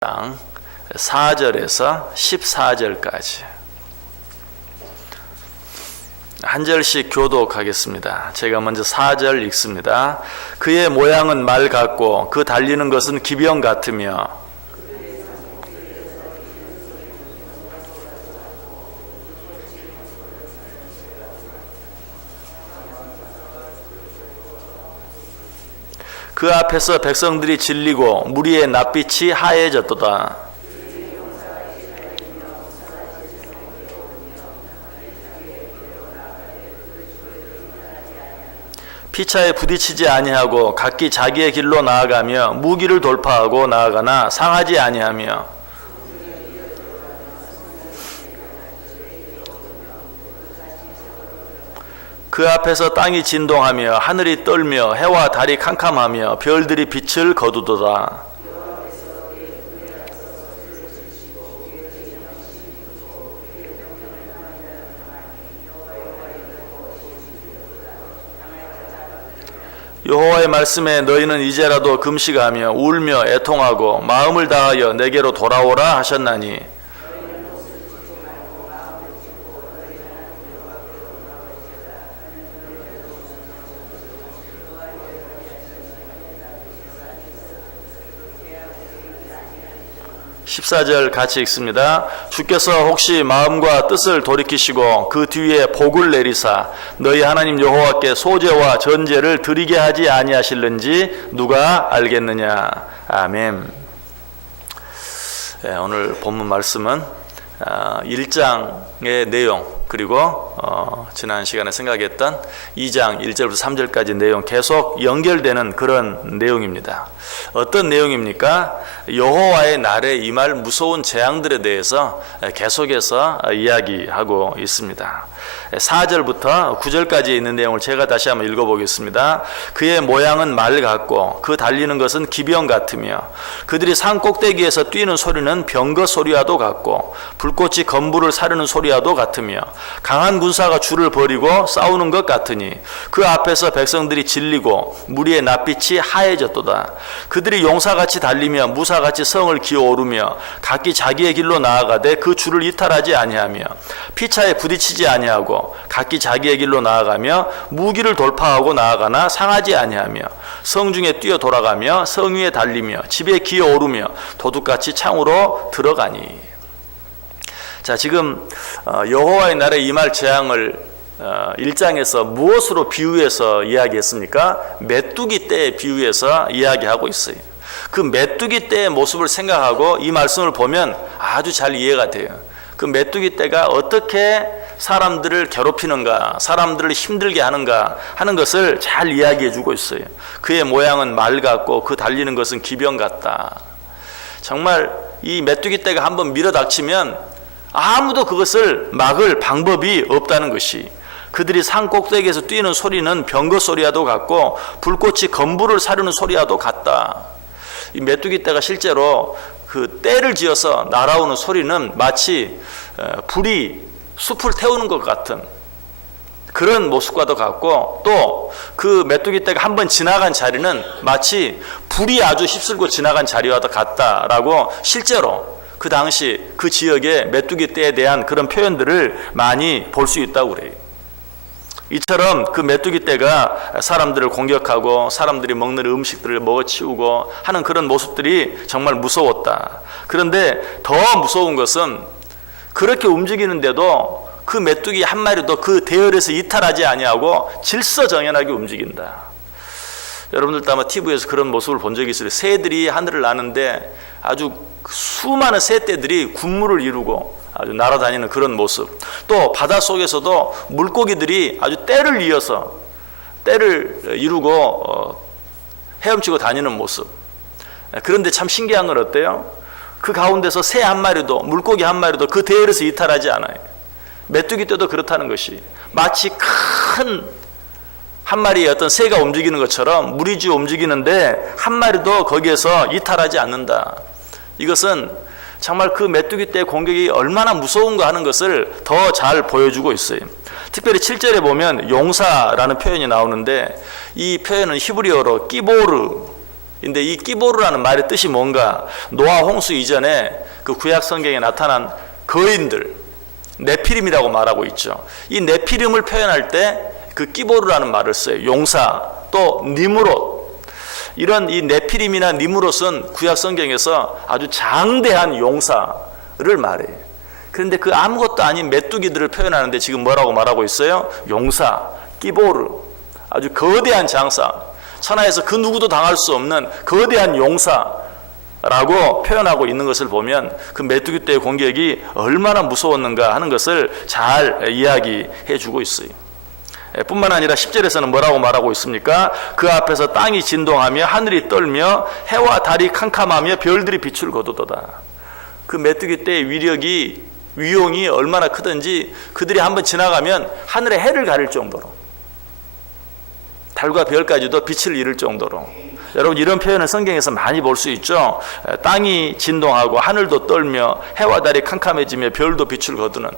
4절에서 14절까지 한 절씩 교독하겠습니다. 제가 먼저 4절 읽습니다. 그의 모양은 말 같고 그 달리는 것은 기병 같으며 그 앞에서 백성들이 질리고 무리의 낯빛이 하얘졌도다. 피차에 부딪히지 아니하고 각기 자기의 길로 나아가며 무기를 돌파하고 나아가나 상하지 아니하며 그 앞에서 땅이 진동하며 하늘이 떨며 해와 달이 캄캄하며 별들이 빛을 거두도다. 여호와의 말씀에 너희는 이제라도 금식하며 울며 애통하고 마음을 다하여 내게로 돌아오라 하셨나니 14절 같이 읽습니다. 주께서 혹시 마음과 뜻을 돌이키시고 그 뒤에 복을 내리사 너희 하나님 여호와께 소제와 전제를 드리게 하지 아니하실는지 누가 알겠느냐. 아멘. 네, 오늘 본문 말씀은 1장의 내용 그리고 지난 시간에 생각했던 2장 1절부터 3절까지 내용 계속 연결되는 그런 내용입니다. 어떤 내용입니까? 여호와의 날에 임할 무서운 재앙들에 대해서 계속해서 이야기하고 있습니다. 4절부터 9절까지 있는 내용을 제가 다시 한번 읽어보겠습니다. 그의 모양은 말 같고 그 달리는 것은 기병 같으며 그들이 산 꼭대기에서 뛰는 소리는 병거 소리와도 같고 불꽃이 건물을 사르는 소리와도 같으며 강한 군사가 줄을 벌이고 싸우는 것 같으니 그 앞에서 백성들이 질리고 무리의 낯빛이 하얘졌도다. 그들이 용사같이 달리며 무사같이 성을 기어오르며 각기 자기의 길로 나아가되 그 줄을 이탈하지 아니하며 피차에 부딪히지 아니하고 각기 자기의 길로 나아가며 무기를 돌파하고 나아가나 상하지 아니하며 성중에 뛰어 돌아가며 성 위에 달리며 집에 기어오르며 도둑같이 창으로 들어가니. 자, 지금 여호와의 날에 임할 재앙을 1장에서 무엇으로 비유해서 이야기했습니까? 메뚜기 떼에 비유해서 이야기하고 있어요. 그 메뚜기 떼의 모습을 생각하고 이 말씀을 보면 아주 잘 이해가 돼요. 그 메뚜기 떼가 어떻게 사람들을 괴롭히는가, 사람들을 힘들게 하는가 하는 것을 잘 이야기해 주고 있어요. 그의 모양은 말 같고 그 달리는 것은 기병 같다. 정말 이 메뚜기 떼가 한번 밀어닥치면 아무도 그것을 막을 방법이 없다는 것이, 그들이 산 꼭대기에서 뛰는 소리는 병거 소리와도 같고 불꽃이 건물을 사르는 소리와도 같다. 이 메뚜기 떼가 실제로 그 떼를 지어서 날아오는 소리는 마치 불이 숲을 태우는 것 같은 그런 모습과도 같고, 또 그 메뚜기 떼가 한번 지나간 자리는 마치 불이 아주 휩쓸고 지나간 자리와도 같다라고 실제로 그 당시 그 지역의 메뚜기 떼에 대한 그런 표현들을 많이 볼 수 있다고 그래요. 이처럼 그 메뚜기 떼가 사람들을 공격하고 사람들이 먹는 음식들을 먹어치우고 하는 그런 모습들이 정말 무서웠다. 그런데 더 무서운 것은 그렇게 움직이는데도 그 메뚜기 한 마리도 그 대열에서 이탈하지 아니하고 질서정연하게 움직인다. 여러분들도 아마 TV에서 그런 모습을 본 적이 있어요. 새들이 하늘을 나는데 아주 수많은 새떼들이 군무를 이루고 아주 날아다니는 그런 모습. 또 바닷속에서도 물고기들이 아주 떼를 이어서 떼를 이루고 헤엄치고 다니는 모습. 그런데 참 신기한 건 어때요? 그 가운데서 새 한 마리도, 물고기 한 마리도 그 대열에서 이탈하지 않아요. 메뚜기 떼도 그렇다는 것이 마치 큰 한 마리의 어떤 새가 움직이는 것처럼 무리지어 움직이는데 한 마리도 거기에서 이탈하지 않는다. 이것은 정말 그 메뚜기 떼의 공격이 얼마나 무서운가 하는 것을 더 잘 보여주고 있어요. 특별히 7절에 보면 용사라는 표현이 나오는데 이 표현은 히브리어로 끼보르 근데 이 끼보르라는 말의 뜻이 뭔가? 노아 홍수 이전에 그 구약 성경에 나타난 거인들, 네피림이라고 말하고 있죠. 이 네피림을 표현할 때 그 끼보르라는 말을 써요. 용사, 또 니므롯. 이런 이 네피림이나 니므롯은 구약 성경에서 아주 장대한 용사를 말해요. 그런데 그 아무것도 아닌 메뚜기들을 표현하는데 지금 뭐라고 말하고 있어요? 용사, 끼보르, 아주 거대한 장사, 천하에서 그 누구도 당할 수 없는 거대한 용사라고 표현하고 있는 것을 보면 그 메뚜기 떼의 공격이 얼마나 무서웠는가 하는 것을 잘 이야기해 주고 있어요. 뿐만 아니라 10절에서는 뭐라고 말하고 있습니까? 그 앞에서 땅이 진동하며 하늘이 떨며 해와 달이 캄캄하며 별들이 빛을 거두도다. 그 메뚜기 떼의 위용이 얼마나 크든지 그들이 한번 지나가면 하늘의 해를 가릴 정도로, 달과 별까지도 빛을 잃을 정도로. 여러분, 이런 표현을 성경에서 많이 볼 수 있죠. 땅이 진동하고 하늘도 떨며 해와 달이 캄캄해지며 별도 빛을 거두는,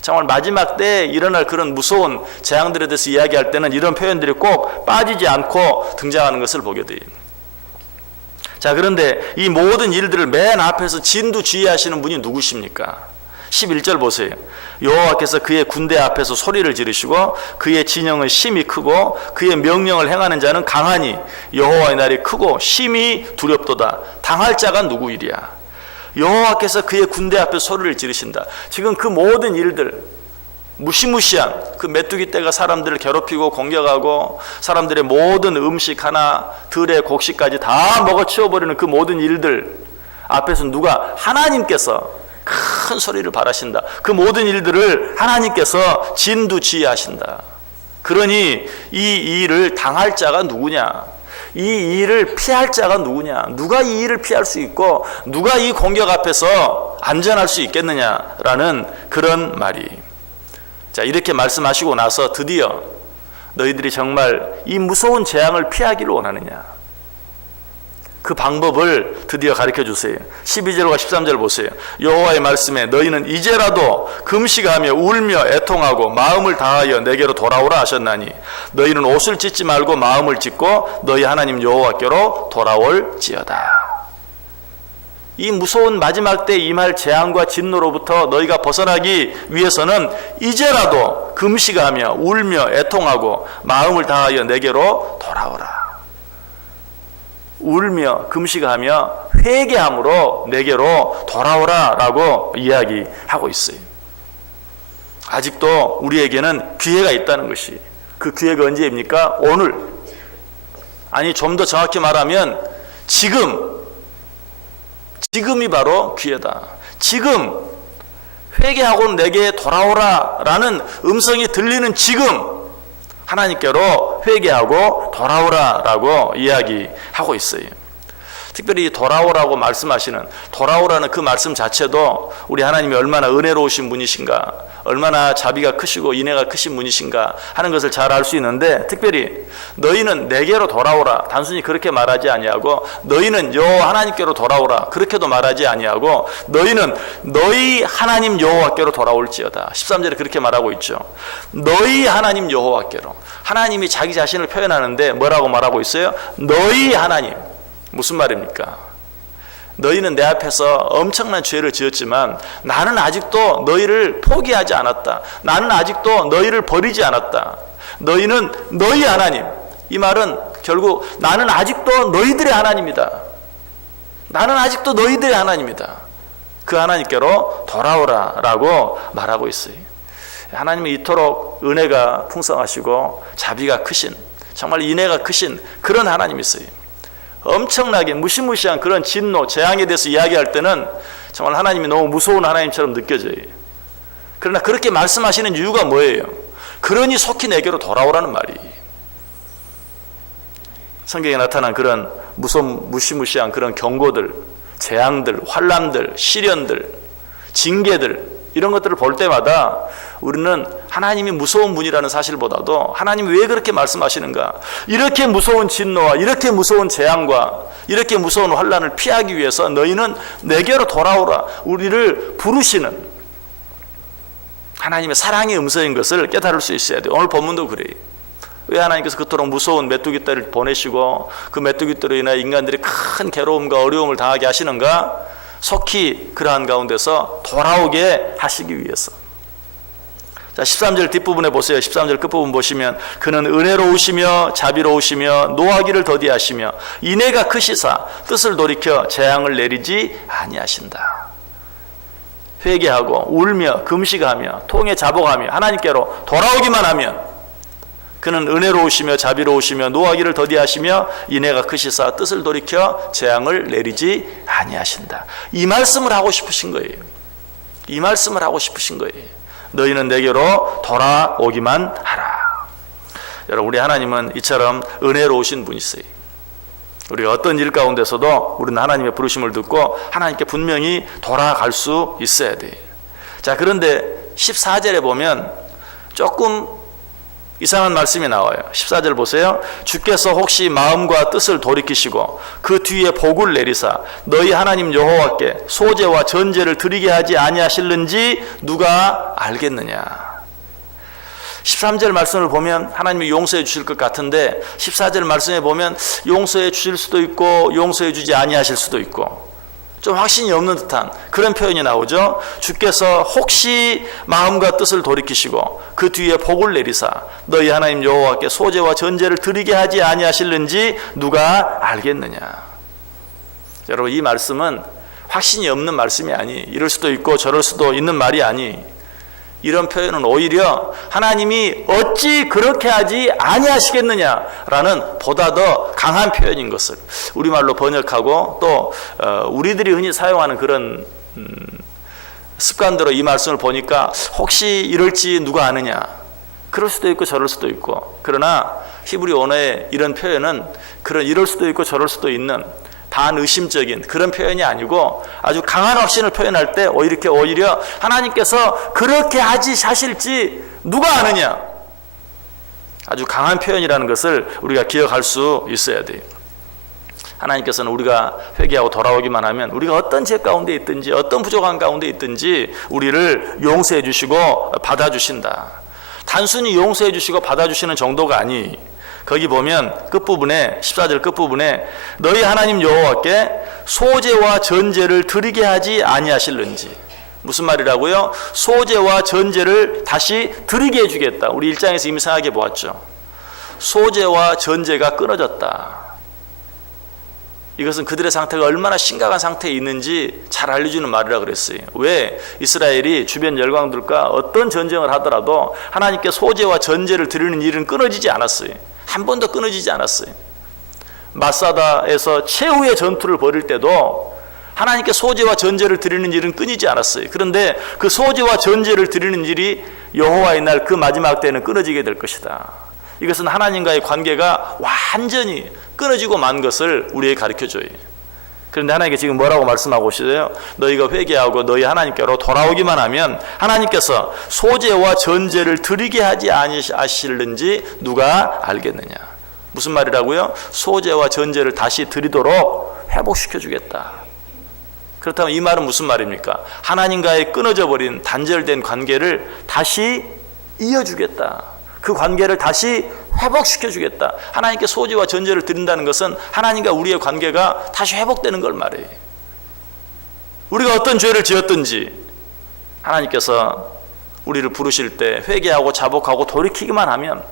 정말 마지막 때에 일어날 그런 무서운 재앙들에 대해서 이야기할 때는 이런 표현들이 꼭 빠지지 않고 등장하는 것을 보게 돼요. 자, 그런데 이 모든 일들을 맨 앞에서 진두지휘하시는 분이 누구십니까? 11절 보세요. 여호와께서 그의 군대 앞에서 소리를 지르시고 그의 진영은 심히 크고 그의 명령을 행하는 자는 강하니 여호와의 날이 크고 심히 두렵도다. 당할 자가 누구이랴? 여호와께서 그의 군대 앞에 소리를 지르신다. 지금 그 모든 일들, 무시무시한 그 메뚜기 떼가 사람들을 괴롭히고 공격하고 사람들의 모든 음식 하나, 들의 곡식까지 다 먹어치워버리는 그 모든 일들 앞에서 누가? 하나님께서 큰 소리를 발하신다. 그 모든 일들을 하나님께서 진두지휘하신다. 그러니 이 일을 당할 자가 누구냐? 이 일을 피할 자가 누구냐? 누가 이 일을 피할 수 있고 누가 이 공격 앞에서 안전할 수 있겠느냐라는 그런 말이. 자, 이렇게 말씀하시고 나서 드디어 너희들이 정말 이 무서운 재앙을 피하기를 원하느냐? 그 방법을 드디어 가르쳐 주세요. 12절과 13절 보세요. 여호와의 말씀에 너희는 이제라도 금식하며 울며 애통하고 마음을 다하여 내게로 돌아오라 하셨나니 너희는 옷을 찢지 말고 마음을 찢고 너희 하나님 여호와께로 돌아올지어다. 이 무서운 마지막 때 임할 재앙과 진노로부터 너희가 벗어나기 위해서는 이제라도 금식하며 울며 애통하고 마음을 다하여 내게로 돌아오라. 울며 금식하며 회개함으로 내게로 돌아오라라고 이야기하고 있어요. 아직도 우리에게는 기회가 있다는 것이, 그 기회가 언제입니까? 오늘. 아니, 좀 더 정확히 말하면 지금이 바로 기회다. 지금 회개하고 내게 돌아오라라는 음성이 들리는 지금 하나님께로 회개하고 돌아오라라고 이야기하고 있어요. 특별히 돌아오라고 말씀하시는, 돌아오라는 그 말씀 자체도 우리 하나님이 얼마나 은혜로우신 분이신가, 얼마나 자비가 크시고 인애가 크신 분이신가 하는 것을 잘 알 수 있는데, 특별히 너희는 내게로 돌아오라 단순히 그렇게 말하지 아니하고, 너희는 여호와 하나님께로 돌아오라 그렇게도 말하지 아니하고, 너희는 너희 하나님 여호와께로 돌아올지어다. 13절에 그렇게 말하고 있죠. 너희 하나님 여호와께로. 하나님이 자기 자신을 표현하는데 뭐라고 말하고 있어요? 너희 하나님. 무슨 말입니까? 너희는 내 앞에서 엄청난 죄를 지었지만 나는 아직도 너희를 포기하지 않았다. 나는 아직도 너희를 버리지 않았다. 너희는 너희 하나님. 이 말은 결국 나는 아직도 너희들의 하나님이다. 나는 아직도 너희들의 하나님이다. 그 하나님께로 돌아오라라고 말하고 있어요. 하나님은 이토록 은혜가 풍성하시고 자비가 크신, 정말 인애가 크신 그런 하나님이세요. 엄청나게 무시무시한 그런 진노, 재앙에 대해서 이야기할 때는 정말 하나님이 너무 무서운 하나님처럼 느껴져요. 그러나 그렇게 말씀하시는 이유가 뭐예요? 그러니 속히 내게로 돌아오라는 말이. 성경에 나타난 그런 무시무시한 그런 경고들, 재앙들, 환난들, 시련들, 징계들, 이런 것들을 볼 때마다 우리는 하나님이 무서운 분이라는 사실보다도 하나님이 왜 그렇게 말씀하시는가, 이렇게 무서운 진노와 이렇게 무서운 재앙과 이렇게 무서운 환난을 피하기 위해서 너희는 내게로 돌아오라, 우리를 부르시는 하나님의 사랑의 음성인 것을 깨달을 수 있어야 돼요. 오늘 본문도 그래요. 왜 하나님께서 그토록 무서운 메뚜기 떼를 보내시고 그 메뚜기 떼로 인해 인간들이 큰 괴로움과 어려움을 당하게 하시는가? 속히 그러한 가운데서 돌아오게 하시기 위해서. 자, 13절 뒷부분에 보세요. 13절 끝부분 보시면 그는 은혜로우시며 자비로우시며 노하기를 더디하시며 인애가 크시사 뜻을 돌이켜 재앙을 내리지 아니하신다. 회개하고 울며 금식하며 통에 자복하며 하나님께로 돌아오기만 하면 그는 은혜로우시며 자비로우시며 노하기를 더디하시며 인애가 크시사 뜻을 돌이켜 재앙을 내리지 아니하신다. 이 말씀을 하고 싶으신 거예요. 이 말씀을 하고 싶으신 거예요. 너희는 내게로 돌아오기만 하라. 여러분, 우리 하나님은 이처럼 은혜로우신 분이세요. 우리가 어떤 일 가운데서도 우리는 하나님의 부르심을 듣고 하나님께 분명히 돌아갈 수 있어야 돼요. 자, 그런데 14절에 보면 조금 이상한 말씀이 나와요. 14절 보세요. 주께서 혹시 마음과 뜻을 돌이키시고 그 뒤에 복을 내리사 너희 하나님 여호와께 소제와 전제를 드리게 하지 아니하실는지 누가 알겠느냐. 13절 말씀을 보면 하나님이 용서해 주실 것 같은데 14절 말씀에 보면 용서해 주실 수도 있고 용서해 주지 아니하실 수도 있고 좀 확신이 없는 듯한 그런 표현이 나오죠. 주께서 혹시 마음과 뜻을 돌이키시고 그 뒤에 복을 내리사 너희 하나님 여호와께 소제와 전제를 드리게 하지 아니하실는지 누가 알겠느냐. 여러분, 이 말씀은 확신이 없는 말씀이 아니, 이럴 수도 있고 저럴 수도 있는 말이 아니, 이런 표현은 오히려 하나님이 어찌 그렇게 하지 아니하시겠느냐라는 보다 더 강한 표현인 것을 우리말로 번역하고 또 우리들이 흔히 사용하는 그런 습관대로 이 말씀을 보니까 혹시 이럴지 누가 아느냐, 그럴 수도 있고 저럴 수도 있고, 그러나 히브리 언어의 이런 표현은 그런 이럴 수도 있고 저럴 수도 있는 반의심적인 그런 표현이 아니고 아주 강한 확신을 표현할 때 오히려 하나님께서 그렇게 하실지 누가 아느냐, 아주 강한 표현이라는 것을 우리가 기억할 수 있어야 돼요. 하나님께서는 우리가 회개하고 돌아오기만 하면 우리가 어떤 죄 가운데 있든지 어떤 부족한 가운데 있든지 우리를 용서해 주시고 받아주신다. 단순히 용서해 주시고 받아주시는 정도가 아니, 거기 보면 끝부분에 14절 끝부분에 너희 하나님 여호와께 소제와 전제를 드리게 하지 아니하실는지. 무슨 말이라고요? 소제와 전제를 다시 드리게 해주겠다. 우리 1장에서 이미 생각해 보았죠. 소제와 전제가 끊어졌다. 이것은 그들의 상태가 얼마나 심각한 상태에 있는지 잘 알려주는 말이라 그랬어요. 왜 이스라엘이 주변 열강들과 어떤 전쟁을 하더라도 하나님께 소제와 전제를 드리는 일은 끊어지지 않았어요. 한 번도 끊어지지 않았어요. 마사다에서 최후의 전투를 벌일 때도 하나님께 소제와 전제를 드리는 일은 끊이지 않았어요. 그런데 그 소제와 전제를 드리는 일이 여호와의 날 그 마지막 때는 끊어지게 될 것이다. 이것은 하나님과의 관계가 완전히 끊어지고 만 것을 우리에게 가르쳐줘요. 그런데 하나님께 지금 뭐라고 말씀하고 계세요? 너희가 회개하고 너희 하나님께로 돌아오기만 하면 하나님께서 소제와 전제를 드리게 하지 아니하실는지 누가 알겠느냐. 무슨 말이라고요? 소제와 전제를 다시 드리도록 회복시켜 주겠다. 그렇다면 이 말은 무슨 말입니까? 하나님과의 끊어져 버린 단절된 관계를 다시 이어주겠다. 그 관계를 다시 회복시켜 주겠다. 하나님께 소제와 전제를 드린다는 것은 하나님과 우리의 관계가 다시 회복되는 걸 말해요. 우리가 어떤 죄를 지었든지 하나님께서 우리를 부르실 때 회개하고 자복하고 돌이키기만 하면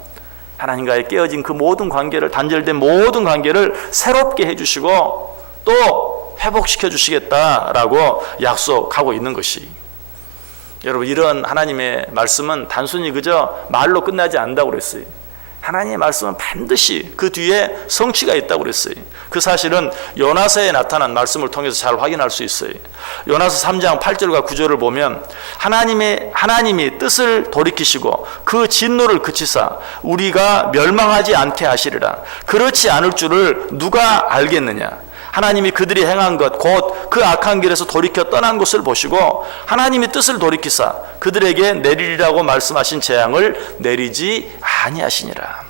하나님과의 깨어진 그 모든 관계를, 단절된 모든 관계를 새롭게 해주시고 또 회복시켜 주시겠다라고 약속하고 있는 것이, 여러분, 이런 하나님의 말씀은 단순히 그저 말로 끝나지 않는다고 그랬어요. 하나님의 말씀은 반드시 그 뒤에 성취가 있다고 그랬어요. 그 사실은 요나서에 나타난 말씀을 통해서 잘 확인할 수 있어요. 요나서 3장 8절과 9절을 보면 하나님이 뜻을 돌이키시고 그 진노를 그치사 우리가 멸망하지 않게 하시리라. 그렇지 않을 줄을 누가 알겠느냐. 하나님이 그들이 행한 것 곧 그 악한 길에서 돌이켜 떠난 것을 보시고 하나님이 뜻을 돌이키사 그들에게 내리리라고 말씀하신 재앙을 내리지 아니하시니라.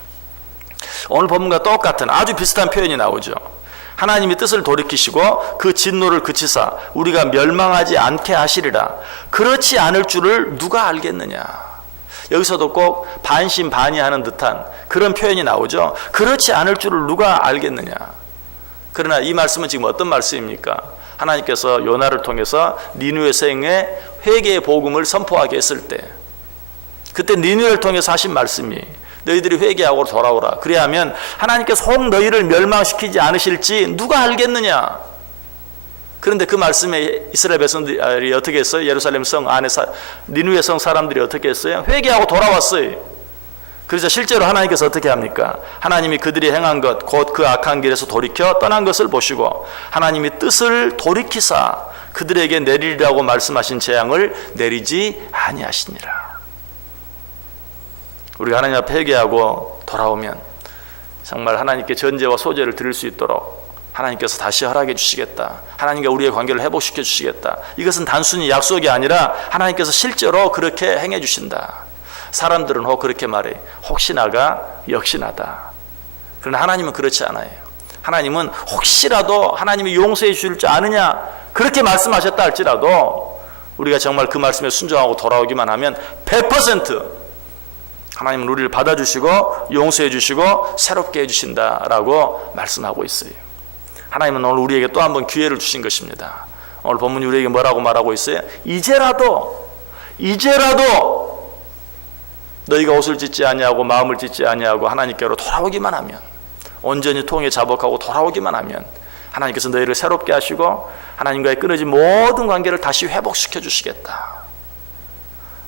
오늘 본문과 똑같은 아주 비슷한 표현이 나오죠. 하나님이 뜻을 돌이키시고 그 진노를 그치사 우리가 멸망하지 않게 하시리라. 그렇지 않을 줄을 누가 알겠느냐. 여기서도 꼭 반신반의하는 듯한 그런 표현이 나오죠. 그렇지 않을 줄을 누가 알겠느냐. 그러나 이 말씀은 지금 어떤 말씀입니까? 하나님께서 요나를 통해서 니느웨 성에 회개의 복음을 선포하게 했을 때, 그때 니느웨를 통해서 하신 말씀이 너희들이 회개하고 돌아오라. 그래야면 하나님께서 혹 너희를 멸망시키지 않으실지 누가 알겠느냐. 그런데 그 말씀에 이스라엘 백성들이 어떻게 했어요? 예루살렘 성 안에 니느웨 성 사람들이 어떻게 했어요? 회개하고 돌아왔어요. 그래서 실제로 하나님께서 어떻게 합니까? 하나님이 그들이 행한 것, 곧 그 악한 길에서 돌이켜 떠난 것을 보시고 하나님이 뜻을 돌이키사 그들에게 내리리라고 말씀하신 재앙을 내리지 아니하시니라. 우리가 하나님 앞에 회개하고 돌아오면 정말 하나님께 전제와 소제를 드릴 수 있도록 하나님께서 다시 허락해 주시겠다. 하나님과 우리의 관계를 회복시켜 주시겠다. 이것은 단순히 약속이 아니라 하나님께서 실제로 그렇게 행해 주신다. 사람들은 혹 그렇게 말해. 혹시나가 역시나다. 그러나 하나님은 그렇지 않아요. 하나님은 혹시라도 하나님이 용서해 주실 줄 아느냐 그렇게 말씀하셨다 할지라도 우리가 정말 그 말씀에 순종하고 돌아오기만 하면 100% 하나님은 우리를 받아주시고 용서해 주시고 새롭게 해주신다라고 말씀하고 있어요. 하나님은 오늘 우리에게 또 한 번 기회를 주신 것입니다. 오늘 본문이 우리에게 뭐라고 말하고 있어요? 이제라도 너희가 옷을 찢지 아니하고 마음을 찢지 아니하고 하나님께로 돌아오기만 하면, 온전히 통에 자복하고 돌아오기만 하면 하나님께서 너희를 새롭게 하시고 하나님과의 끊어진 모든 관계를 다시 회복시켜 주시겠다.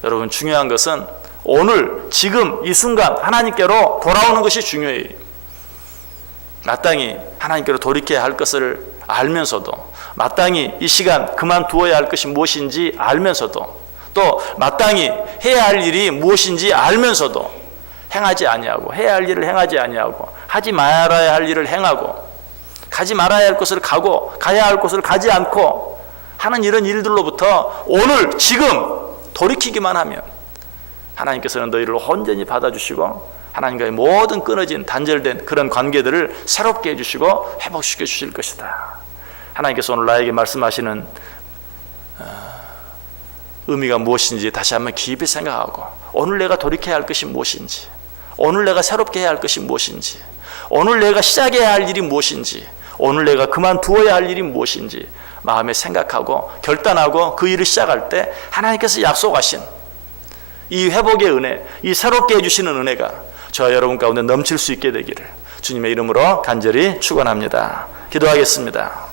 여러분, 중요한 것은 오늘 지금 이 순간 하나님께로 돌아오는 것이 중요해요. 마땅히 하나님께로 돌이켜야 할 것을 알면서도, 마땅히 이 시간 그만두어야 할 것이 무엇인지 알면서도, 또 마땅히 해야 할 일이 무엇인지 알면서도 행하지 아니하고, 해야 할 일을 행하지 아니하고, 하지 말아야 할 일을 행하고, 가지 말아야 할 곳을 가고 가야 할 곳을 가지 않고 하는 이런 일들로부터 오늘 지금 돌이키기만 하면 하나님께서는 너희를 온전히 받아주시고 하나님과의 모든 끊어진 단절된 그런 관계들을 새롭게 해주시고 회복시켜 주실 것이다. 하나님께서 오늘 나에게 말씀하시는 의미가 무엇인지 다시 한번 깊이 생각하고, 오늘 내가 돌이켜야 할 것이 무엇인지, 오늘 내가 새롭게 해야 할 것이 무엇인지, 오늘 내가 시작해야 할 일이 무엇인지, 오늘 내가 그만두어야 할 일이 무엇인지 마음에 생각하고 결단하고 그 일을 시작할 때 하나님께서 약속하신 이 회복의 은혜, 이 새롭게 해주시는 은혜가 저와 여러분 가운데 넘칠 수 있게 되기를 주님의 이름으로 간절히 축원합니다. 기도하겠습니다.